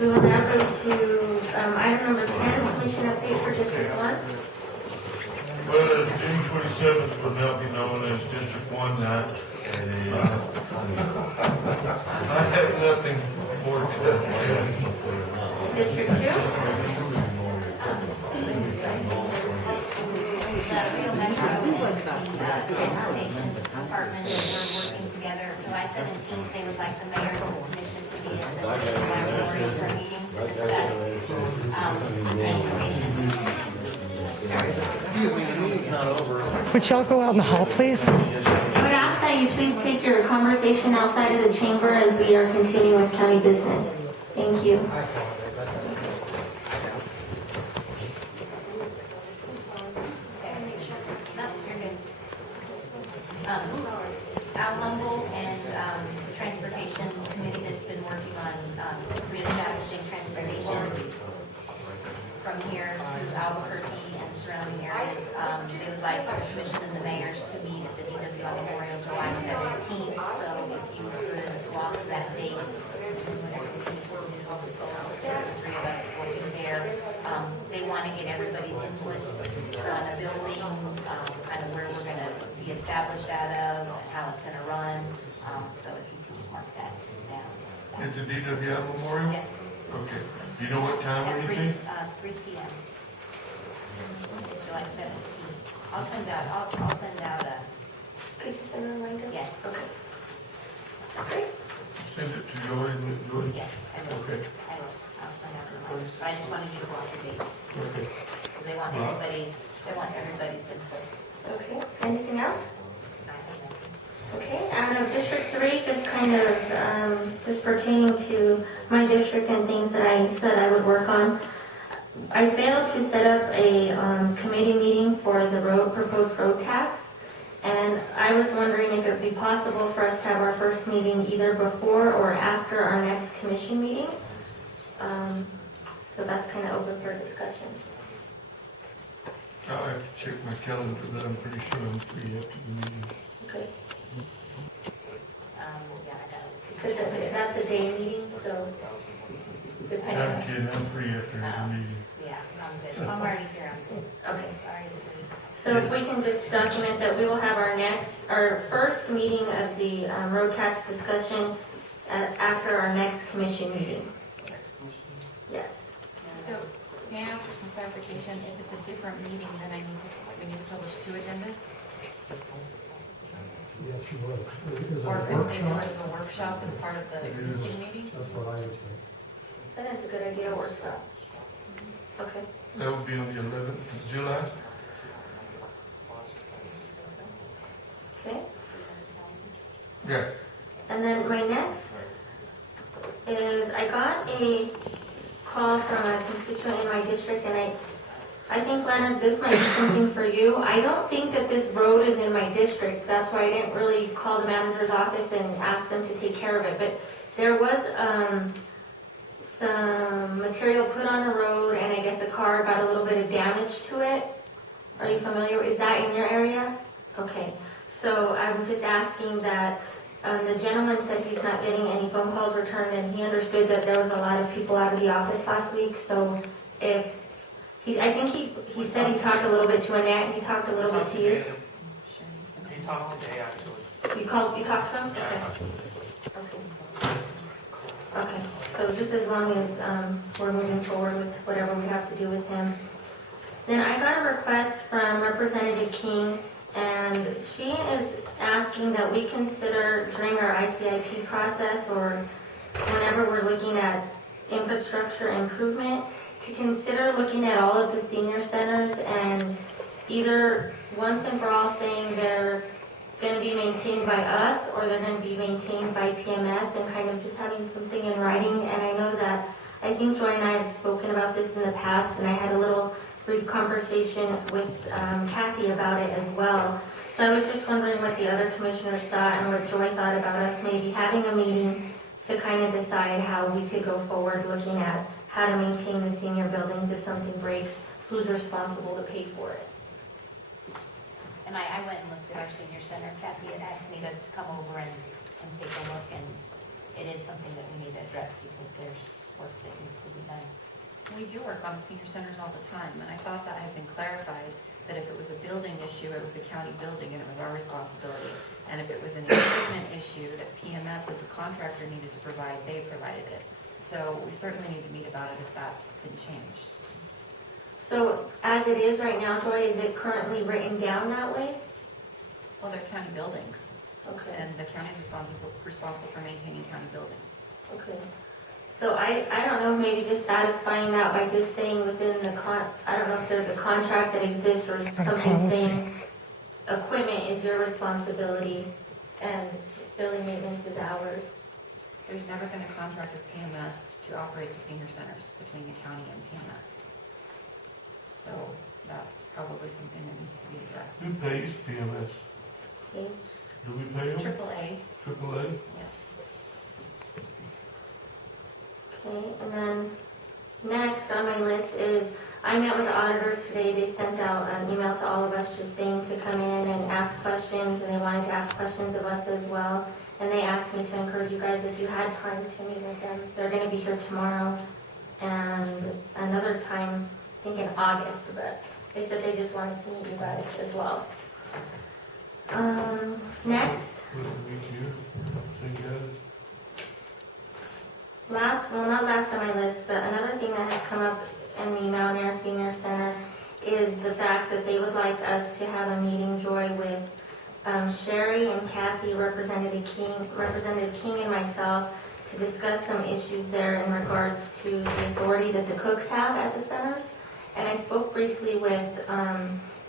We will now go to item number 10, commission update for District 1. Well, as June 27th will now be known as District 1 night. I have nothing more to add. District 2? The Rio Metro and the Transportation Department were working together. July 17th, they would like the mayor's commission to be in the library for a meeting to discuss Would y'all go out in the hall, please? I would ask that you please take your conversation outside of the chamber as we are continuing with county business. Thank you. Al Humble and the Transportation Committee that's been working on reestablishing transportation from here to Albuquerque and surrounding areas. They would like the commission and the mayors to meet at the DW Memorial July 17th. So if you could block that date, whatever we need to do, the three of us will be there. They want to get everybody's input on the building, kind of where we're going to be established out of, how it's going to run. So if you could just mark that down. At the DWI Memorial? Yes. Okay. Do you know what time or At 3 anything? p.m. July 17th. I'll send out a, Could you send a reminder? yes. Okay. Send it to Joy and Joy? Yes, I will. Okay. I will. I'll send out the reminders. But I just wanted you to block your dates, Okay. because they want everybody's input. Okay. Anything else? I have that. Okay, out of District 3, just kind of, just pertaining to my district and things that I said I would work on. I failed to set up a committee meeting for the proposed road tax. And I was wondering if it would be possible for us to have our first meeting either before or after our next commission meeting. So that's kind of open for discussion. I'll have to check my calendar, but I'm pretty sure I'm free after the meeting. Okay, Yeah, I got it. because that's a day meeting, so depending I'm on. kidding, I'm free after the meeting. Yeah, I'm good. I'm already here. I'm good. Okay. Sorry, it's late. So if we can just document that we will have our first meeting of the road tax discussion after our next commission meeting. Yes. So, may I ask for some clarification? If it's a different meeting, then we need to publish 2 agendas? Yes, you would. Is it Or a could they do it workshop? as a workshop as part of the existing meeting? That's what I would think. I think it's a good idea, workshop. Okay. That will be on the 11th of July. Okay. Yeah. And then my next is I got a call from a constituent in my district, and I think, Leonard, this might be something for you. I don't think that this road is in my district. That's why I didn't really call the manager's office and ask them to take care of it. But there was some material put on a road, and I guess a car got a little bit of damage to it. Are you familiar? Is that in your area? Okay. So I'm just asking that, the gentleman said he's not getting any phone calls returned, and he understood that there was a lot of people out of the office last week, so if, I think he said he talked a little bit to Annette, he talked a little bit to you. He talked today, actually. You talked to him? Okay. Okay, so just as long as, we're moving forward with whatever we have to do with him. Then I got a request from Representative King, and she is asking that we consider during our ICIP process, or whenever we're looking at infrastructure improvement, to consider looking at all of the senior centers and either once and for all saying they're going to be maintained by us or they're going to be maintained by PMS, and kind of just having something in writing. And I know that, I think Joy and I have spoken about this in the past, and I had a little brief conversation with Kathy about it as well. So I was just wondering what the other commissioners thought and what Joy thought about us maybe having a meeting to kind of decide how we could go forward looking at how to maintain the senior buildings. If something breaks, who's responsible to pay for it? And I went and looked at our senior center. Kathy had asked me to come over and take a look, and it is something that we need to address because there's work that needs to then? We do work on the senior centers all the time, and I thought that had been clarified, that if it was a building issue, it was a county building and it was our responsibility. And if it was an equipment issue that PMS as a contractor needed to provide, they provided it. So we certainly need to meet about it if that's been changed. So as it is right now, Joy, is it currently written down that way? Well, they're county buildings, Okay, and the county's responsible for maintaining county buildings. okay. So I don't know, maybe just satisfying that by just saying within the I don't know if there's a contract that exists or something policy. saying equipment is your responsibility and building maintenance is ours. There's never been a contract with PMS to operate the senior centers between the county and PMS. So that's probably something that needs to be addressed. Who pays PMS? See? Do we pay them? AAA, AAA? yes. Okay, and then next on my list is, I met with the auditors today. They sent out an email to all of us just saying to come in and ask questions, and they wanted to ask questions of us as well. And they asked me to encourage you guys, if you had time to meet with them. They're gonna be here tomorrow and another time, I think in August, but they said they just wanted to meet you guys as well. Next, With each year? Say yes. not last on my list, but another thing that has come up in the Mount Air Senior Center is the fact that they would like us to have a meeting, Joy, with Sherry and Kathy, Representative King and myself, to discuss some issues there in regards to the authority that the cooks have at the centers. And I spoke briefly with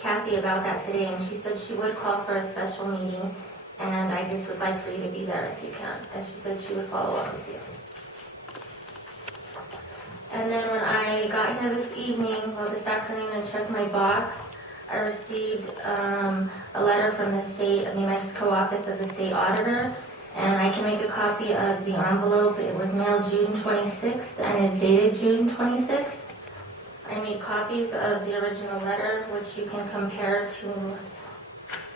Kathy about that today, and she said she would call for a special meeting, and I just would like for you to be there if you can. And she said she would follow up with you. And then when I got here this afternoon and checked my box, I received a letter from the state of New Mexico Office of the State Auditor, and I can make a copy of the envelope. It was mailed June 26th and is dated June 26th. I made copies of the original letter, which you can compare to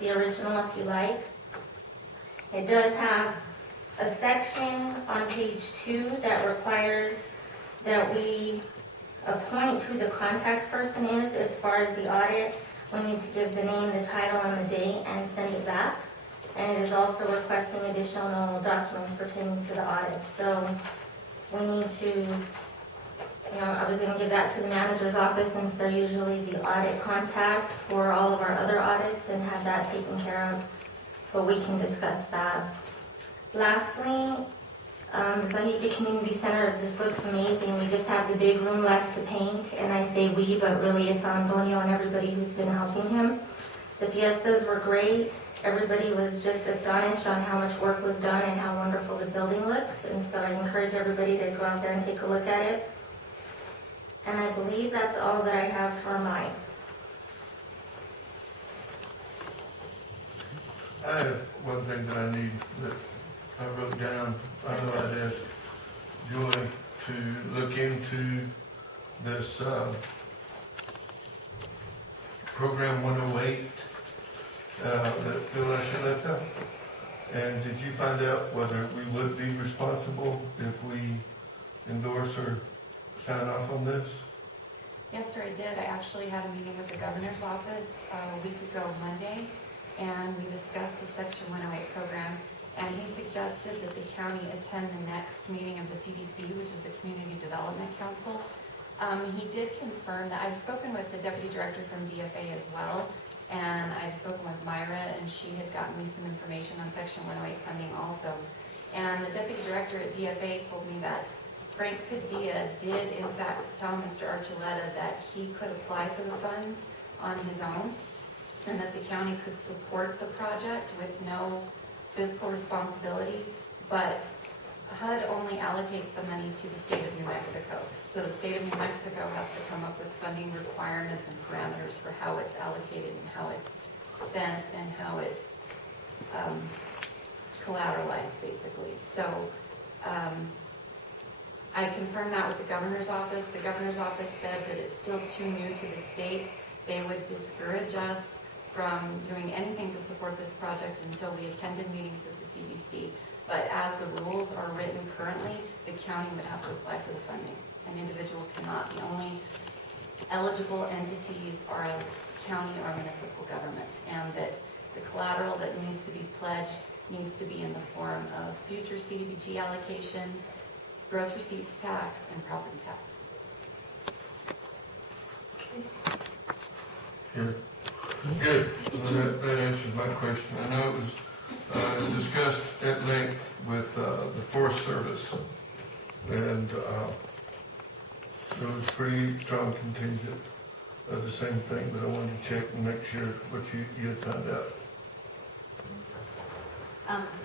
the original if you like. It does have a section on page 2 that requires that we appoint who the contact person is as far as the audit. We need to give the name, the title, and the date and send it back. And it is also requesting additional documents pertaining to the audit. So we need to, I was going to give that to the manager's office since they're usually the audit contact for all of our other audits and have that taken care of. But we can discuss that. Lastly, the Bahia Community Center just looks amazing. We just have the big room left to paint, and I say we, but really it's Antonio and everybody who's been helping him. The fiestas were great. Everybody was just astonished on how much work was done and how wonderful the building looks, and so I encourage everybody to go out there and take a look at it. And I believe that's all that I have for mine. I have one thing that I need that I wrote down. I know I'd ask Julie to look into this, program 108, that Phil Escher left out. And did you find out whether we would be responsible if we endorse or sign off on this? Yes, sir, I did. I actually had a meeting with the governor's office a week ago Monday, and we discussed the Section 108 program, and he suggested that the county attend the next meeting of the CDC, which is the Community Development Council. He did confirm that. I've spoken with the deputy director from DFA as well, and I've spoken with Myra, and she had gotten me some information on Section 108 funding also. And the deputy director at DFA told me that Frank Padilla did in fact tell Mr. Archuleta that he could apply for the funds on his own, and that the county could support the project with no fiscal responsibility, but HUD only allocates the money to the state of New Mexico. So the state of New Mexico has to come up with funding requirements and parameters for how it's allocated and how it's spent and how it's collateralized, basically. So I confirmed that with the governor's office. The governor's office said that it's still too new to the state. They would discourage us from doing anything to support this project until we attended meetings with the CDC. But as the rules are written currently, the county would have to apply for the funding, an individual cannot. The only eligible entities are a county or municipal government, and that the collateral that needs to be pledged needs to be in the form of future CDBG allocations, gross receipts tax, and property tax. Good. Good. Well, that answers my question. I know it was discussed at length with the Forest Service, and there was pretty strong contingent of the same thing, but I wanted to check and make sure what you had found out.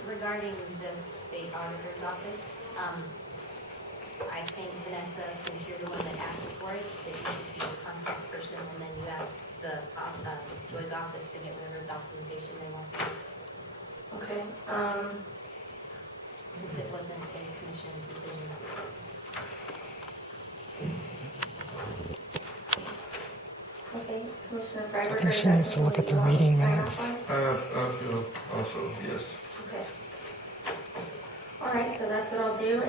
Regarding the state auditor's office, I think Vanessa, since you're the one that asked for it, that you should be the contact person, and then you ask the Joy's office to get whatever documentation they want, Okay, since it wasn't a commission decision. okay, Commissioner Freiberger. I think she is that needs to look something at the you want me to meeting sign off minutes. on? I feel also, yes. Okay. All right, so that's what I'll do.